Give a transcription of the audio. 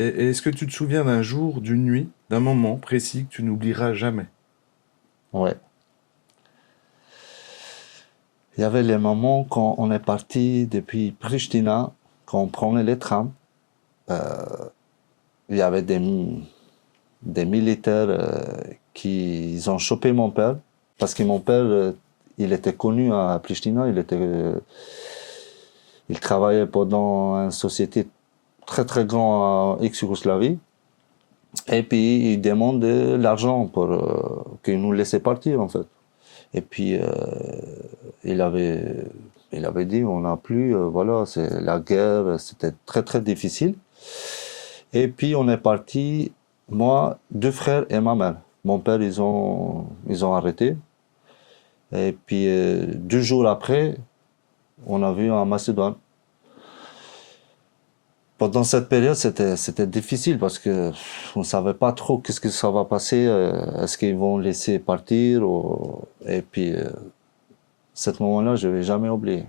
Et est-ce que tu te souviens d'un jour, d'une nuit, d'un moment précis que tu n'oublieras jamais? Ouais. Il y avait les moments quand on est parti depuis Pristina, quand on prenait les trams. Il y avait des militaires qui ils ont chopé mon père, parce que mon père, il était connu à Pristina, il travaillait pendant une société très très grande en ex-Yougoslavie. Et puis il demande de l'argent pour qu'il nous laisse partir en fait. Et puis il avait, il avait dit on n'a plus, voilà, c'est la guerre, c'était très très difficile. Et puis on est parti, moi, deux frères et ma mère. Mon père, ils ont arrêté. Et puis 2 jours après, on a vu en Macédoine. Pendant cette période, c'était difficile parce que on savait pas trop qu'est-ce que ça va passer. Est-ce qu'ils vont laisser partir Et puis, ce moment-là, je vais jamais oublier.